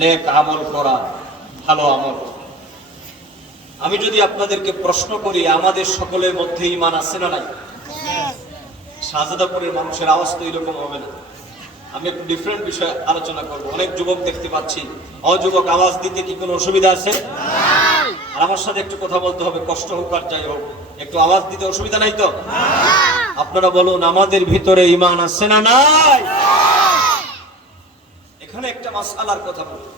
নেক আমল করা, ভালো আমল। আমি যদি আপনাদেরকে প্রশ্ন করি, আমাদের সকলের মধ্যে ঈমান আছে না নাই? শাহজাদাপুরের মানুষের আওয়াজ তো এরকম হবে না। আমি একটু ডিফারেন্ট বিষয়ে আলোচনা করব। অনেক যুবক দেখতে পাচ্ছি, অযুবক আওয়াজ দিতে কি কোনো অসুবিধা আছে? আর আমার সাথে একটু কথা বলতে হবে, কষ্ট হোক আর যাই হোক, একটু আওয়াজ দিতে অসুবিধা নাই তো? আপনারা বলুন, আমাদের ভিতরে ঈমান আছে না নাই? এখানে একটা মাসআলার কথা বলি।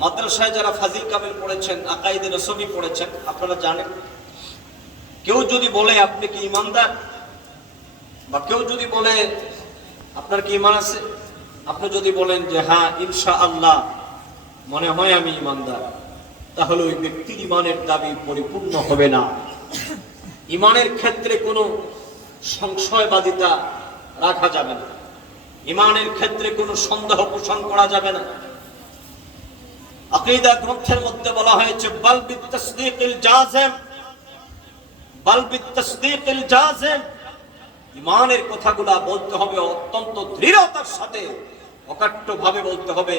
মাদ্রাসায় যারা ফাজিল কামিল পড়েছেন, আকাইদে নসবি পড়েছেন, আপনারা জানেন, কেউ যদি বলে আপনি কি ঈমানদার, বা কেউ যদি বলে আপনার কি ঈমান আছে, আপনি যদি বলেন যে হ্যাঁ ইনশাআল্লাহ মনে হয় আমি ঈমানদার, তাহলে ওই ব্যক্তির ঈমানের দাবি পরিপূর্ণ হবে না। ঈমানের ক্ষেত্রে কোনো সংশয়বাদিতা রাখা যাবে না, ঈমানের ক্ষেত্রে কোনো সন্দেহ পোষণ করা যাবে না। আকীদা গ্রন্থের মধ্যে বলা হয়েছে বাল বিতাসদীকিল জাযিম, বাল বিতাসদীকিল জাযিম। ঈমানের কথাগুলা বলতে হবে অত্যন্ত দৃঢ়তার সাথে, অকাট্যভাবে বলতে হবে,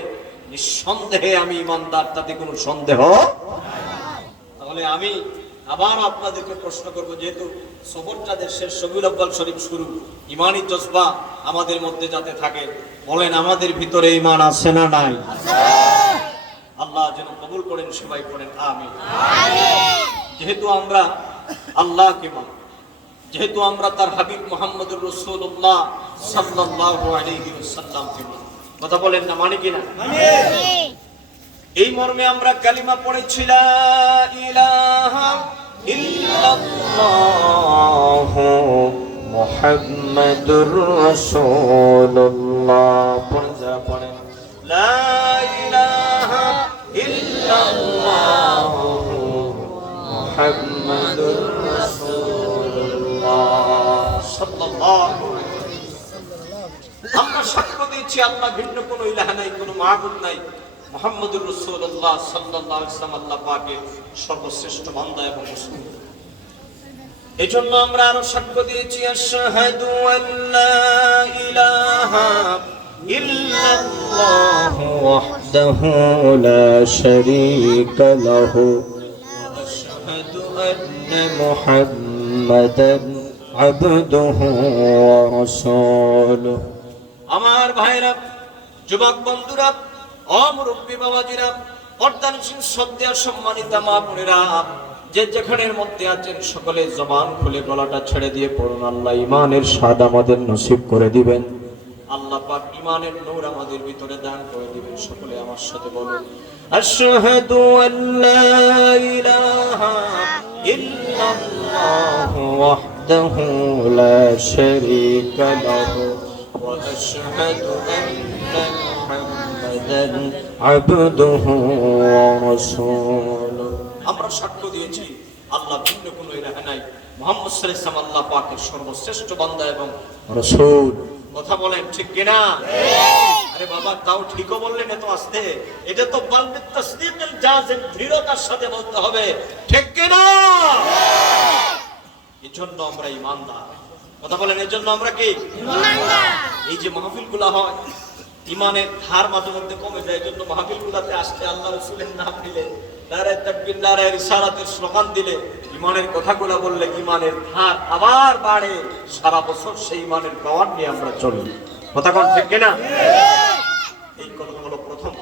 নিঃসন্দেহে আমি ঈমানদার, তাতে কোনো সন্দেহ। তাহলে আমি আবার আপনাদেরকে প্রশ্ন করব, যেহেতু সফরটা দেশের রবিউল আউয়াল শরীফ শুরু, ঈমানি জজবা আমাদের মধ্যে যাতে থাকে, বলেন আমাদের ভিতরে ঈমান আছে না নাই? আল্লাহ যেন কবুল করেন, সবাই পড়েন আমিন। যেহেতু আমরা আল্লাহকে মানি, যেহেতু আমরা তার হাবিব মুহাম্মদুর রাসূলুল্লাহ সাল্লাল্লাহু আলাইহি ওয়াসাল্লামকে মানি, কথা বলেন না মানি কিনা? এই মর্মে আমরা কালিমা পড়েছি লা ইলাহা ইল্লাল্লাহু মুহাম্মাদুর রাসূলুল্লাহ। পড়েন লা ইলাহা ইল্লাল্লাহু মুহাম্মাদুর রাসূলুল্লাহ সাল্লাল্লাহু আলাইহি ওয়াসাল্লাম। আমরা সাক্ষ্য দিয়েছি আল্লাহ ভিন্ন কোনো ইলাহ নাই, কোনো মাবুদ নাই। মুহাম্মদুর রাসূলুল্লাহ সাল্লাল্লাহু আলাইহি ওয়াসাল্লাম আল্লাহ পাকের সর্বশ্রেষ্ঠ বান্দা এবং রাসূল। এজন্য আমরা আরো সাক্ষ্য দিয়েছি আশহাদু আল্লা ইলাহা ইল্লাল্লাহু ওয়াহদাহু লা শারীকা লাহু ওয়া আশহাদু আন্না মুহাম্মাদান আবদুহু ওয়া রাসূলুহু। আমার ভাইরা, যুবক বন্ধুরা, মুরব্বী বাবাজিরা, পর্দানশীল শ্রদ্ধা সম্মানিতা মা বোনেরা, যে যেখানের মধ্যে আছেন সকলে জবান খুলে গলাটা ছেড়ে দিয়ে পড়ুন, আল্লাহ ঈমানের স্বাদ আমাদের নসিব করে দিবেন। আল্লাহ পাক ঈমানের নূর আমাদের ভিতরে দান করে দিবেন। সকলে আমার সাথে বলুন আশহাদু আল্লা ইলাহা ইল্লাল্লাহু ওয়াহদাহু লা শারীকা লাহু ওয়া আশহাদু আন্না মুহাম্মাদান আবদুহু ওয়া রাসূলুহু। আমরা সাক্ষ্য দিয়েছি আল্লাহ ভিন্ন কোনো ইলাহ নাই, মুহাম্মদ সাল্লাল্লাহু আলাইহি ওয়াসাল্লাম আল্লাহ পাকের সর্বশ্রেষ্ঠ বান্দা এবং রাসূল। কথা বলেন ঠিক কিনা? আরে বাবা, তাও ঠিকও বললেন এত আস্তে। এটা তো বাল বিতাসদীকিল জাযিম, দৃঢ়তার সাথে বলতে হবে, ঠিক কিনা? এজন্য আমরা ঈমানদার। কথা বলেন, এজন্য আমরা কি ঈমানদার? এই যে মাহফিলগুলো হয়, ঈমানের ধার মাঝে মধ্যে কমে যায়। এজন্য মাহফিলগুলোতে আসলে আল্লাহ রাসূলের নাম নিলে, নারে তাকবীর, নারে রিসালাতের স্লোগান দিলে, ঈমানের কথাগুলো বললে ঈমানের ধার আবার বাড়ে। সারা বছর সেই ঈমানের পাওয়ার নিয়ে আমরা চলি। কথা কোন ঠিক কিনা? এই কথা হলো প্রথম।